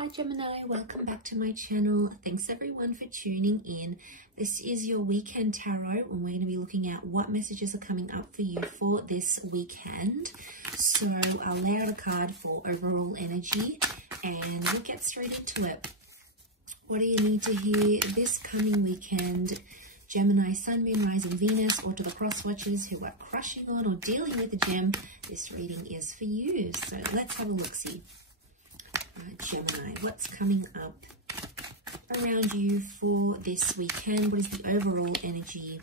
Hi Gemini, welcome back to my channel. Thanks everyone for tuning in. This is your weekend tarot and we're going to be looking at what messages are coming up for you for this weekend. So I'll lay out a card for overall energy and we'll get straight into it. What do you need to hear this coming weekend? Gemini, Sun, Moon, Rising, Venus, or to the cross watchers who are crushing on or dealing with the gem, this reading is for you. So let's have a look-see. Gemini, what's coming up around you for this weekend? What is the overall energy?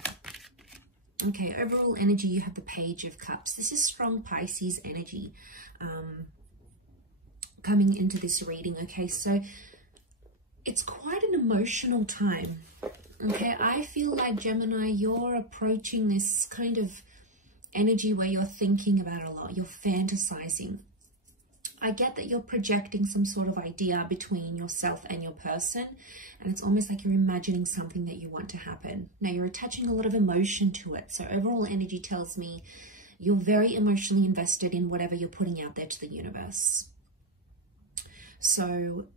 Okay, overall energy, you have the Page of Cups. This is strong Pisces energy coming into this reading. Okay, so it's quite an emotional time. Okay, I feel like Gemini, you're approaching this kind of energy where you're thinking about it a lot. You're fantasizing. I get that you're projecting some sort of idea between yourself and your person, and it's almost like you're imagining something that you want to happen. Now, you're attaching a lot of emotion to it. So overall energy tells me you're very emotionally invested in whatever you're putting out there to the universe. So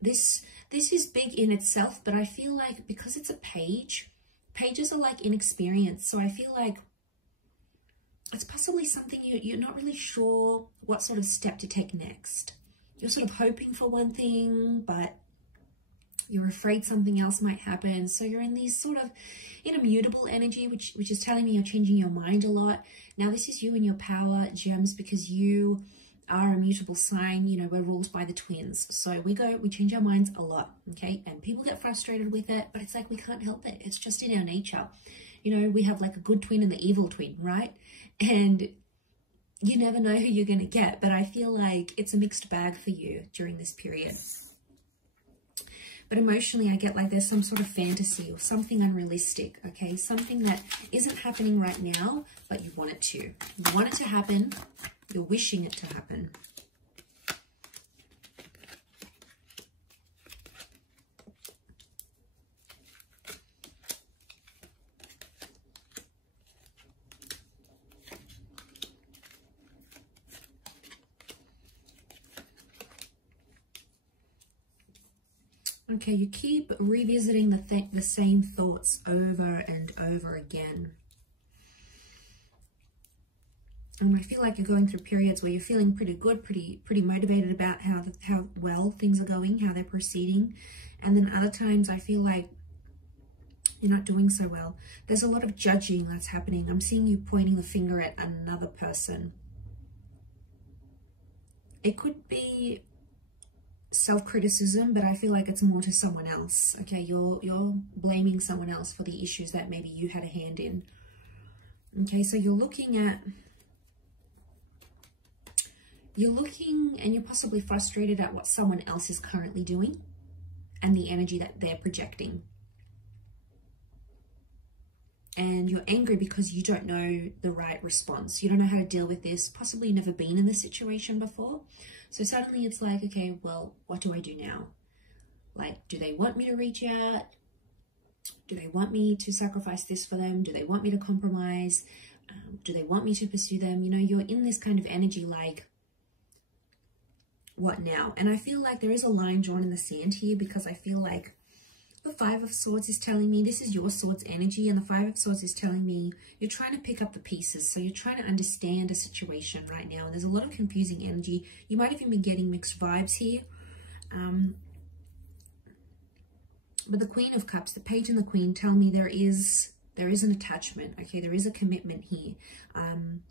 this is big in itself, but I feel like because it's a page, pages are like inexperienced. So I feel like it's possibly something you're not really sure what sort of step to take next. You're sort of hoping for one thing, but you're afraid something else might happen. So you're in these sort of immutable energy, which is telling me you're changing your mind a lot. Now, this is you and your power, gems, because you are a mutable sign. You know, we're ruled by the twins. So we change our minds a lot, okay? And people get frustrated with it, but it's like we can't help it. It's just in our nature. You know, we have like a good twin and the evil twin, right? And you never know who you're going to get, but I feel like it's a mixed bag for you during this period. But emotionally, I get like there's some sort of fantasy or something unrealistic, okay? Something that isn't happening right now, but you want it to. You want it to happen. You're wishing it to happen. Okay, you keep revisiting the same thoughts over and over again. And I feel like you're going through periods where you're feeling pretty good, pretty motivated about how well things are going, how they're proceeding. And then other times I feel like you're not doing so well. There's a lot of judging that's happening. I'm seeing you pointing the finger at another person. It could be self-criticism, but I feel like it's more to someone else. Okay, you're blaming someone else for the issues that maybe you had a hand in. Okay, so you're looking and you're possibly frustrated at what someone else is currently doing and the energy that they're projecting. And you're angry because you don't know the right response. You don't know how to deal with this. Possibly you've never been in this situation before. So suddenly it's like, okay, well, what do I do now? Like, do they want me to reach out? Do they want me to sacrifice this for them? Do they want me to compromise? Do they want me to pursue them? You know, you're in this kind of energy like, what now? And I feel like there is a line drawn in the sand here because I feel like the Five of Swords is telling me this is your Swords energy, and the Five of Swords is telling me you're trying to pick up the pieces. So you're trying to understand a situation right now, and there's a lot of confusing energy. You might even be getting mixed vibes here. But the Queen of Cups, the Page and the Queen tell me there is an attachment, okay? There is a commitment here. And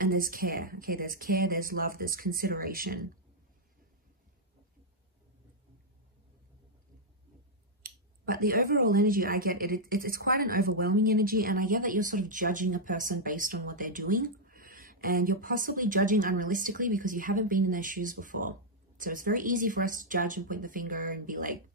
there's care, okay? There's care, there's love, there's consideration. But the overall energy I get, it's quite an overwhelming energy, and I get that you're sort of judging a person based on what they're doing, and you're possibly judging unrealistically because you haven't been in their shoes before. So it's very easy for us to judge and point the finger and be like,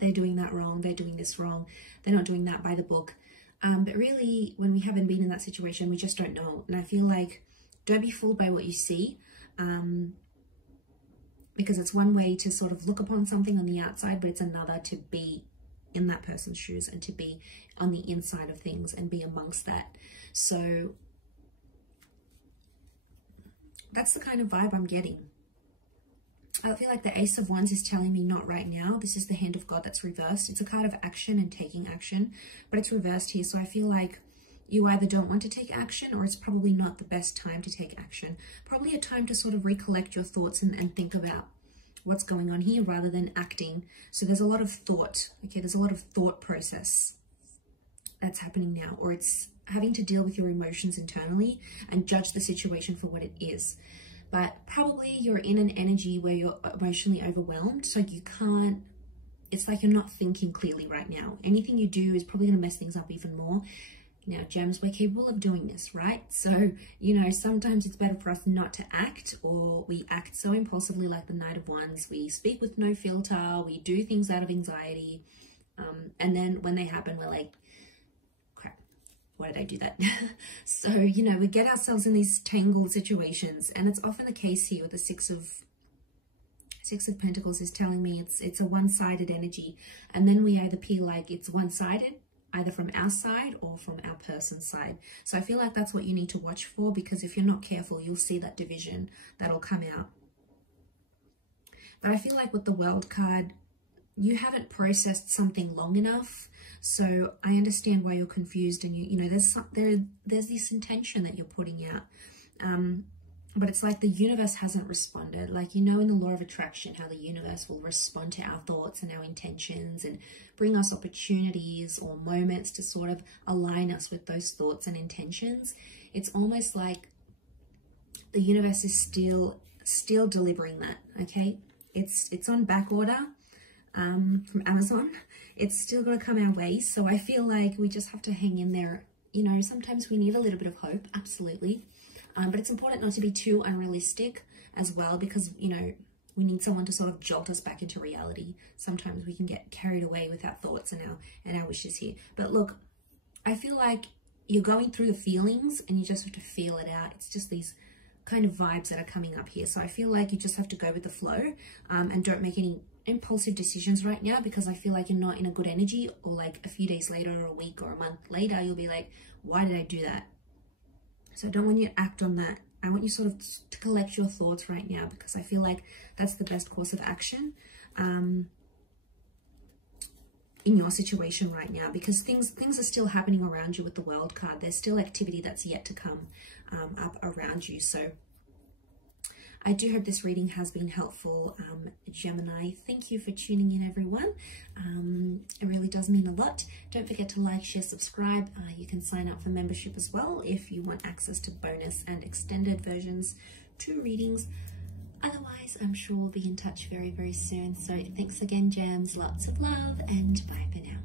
they're doing that wrong, they're doing this wrong, they're not doing that by the book. But really, when we haven't been in that situation, we just don't know. And I feel like, don't be fooled by what you see. Because it's one way to sort of look upon something on the outside, but it's another to be in that person's shoes and to be on the inside of things and be amongst that. So that's the kind of vibe I'm getting. I feel like the Ace of Wands is telling me not right now. This is the Hand of God that's reversed. It's a card of action and taking action, but it's reversed here. So I feel like you either don't want to take action, or it's probably not the best time to take action. Probably a time to sort of recollect your thoughts and think about what's going on here rather than acting. So there's a lot of thought, okay? There's a lot of thought process that's happening now, or it's having to deal with your emotions internally and judge the situation for what it is. But probably you're in an energy where you're emotionally overwhelmed, so you can't, it's like you're not thinking clearly right now. Anything you do is probably going to mess things up even more. Now, gems, we're capable of doing this, right? So, you know, sometimes it's better for us not to act, or we act so impulsively like the Knight of Wands. We speak with no filter. We do things out of anxiety. And then when they happen, we're like, crap, why did I do that? So, you know, we get ourselves in these tangled situations. And it's often the case here with the Six of Pentacles is telling me it's a one-sided energy. And then we either feel like it's one-sided, either from our side or from our person's side. So I feel like that's what you need to watch for, because if you're not careful, you'll see that division that'll come out. But I feel like with the World card, you haven't processed something long enough. So I understand why you're confused, and you know there's this intention that you're putting out. But it's like the universe hasn't responded. Like, you know, in the law of attraction, how the universe will respond to our thoughts and our intentions and bring us opportunities or moments to sort of align us with those thoughts and intentions. It's almost like the universe is still delivering that, okay? It's on back order from Amazon. It's still got to come our way. So I feel like we just have to hang in there. You know, sometimes we need a little bit of hope, absolutely. But it's important not to be too unrealistic as well, because, you know, we need someone to sort of jolt us back into reality. Sometimes we can get carried away with our thoughts and our wishes here. But look, I feel like you're going through the feelings and you just have to feel it out. It's just these kind of vibes that are coming up here. So I feel like you just have to go with the flow, and don't make any impulsive decisions right now, because I feel like you're not in a good energy, or like a few days later or a week or a month later, you'll be like, why did I do that? So I don't want you to act on that. I want you sort of to collect your thoughts right now, because I feel like that's the best course of action in your situation right now, because things are still happening around you with the World card. There's still activity that's yet to come up around you. So I do hope this reading has been helpful, Gemini. Thank you for tuning in, everyone. It really does mean a lot. Don't forget to like, share, subscribe. You can sign up for membership as well if you want access to bonus and extended versions to readings. Otherwise, I'm sure we'll be in touch very, very soon. So thanks again, gems. Lots of love, and bye for now.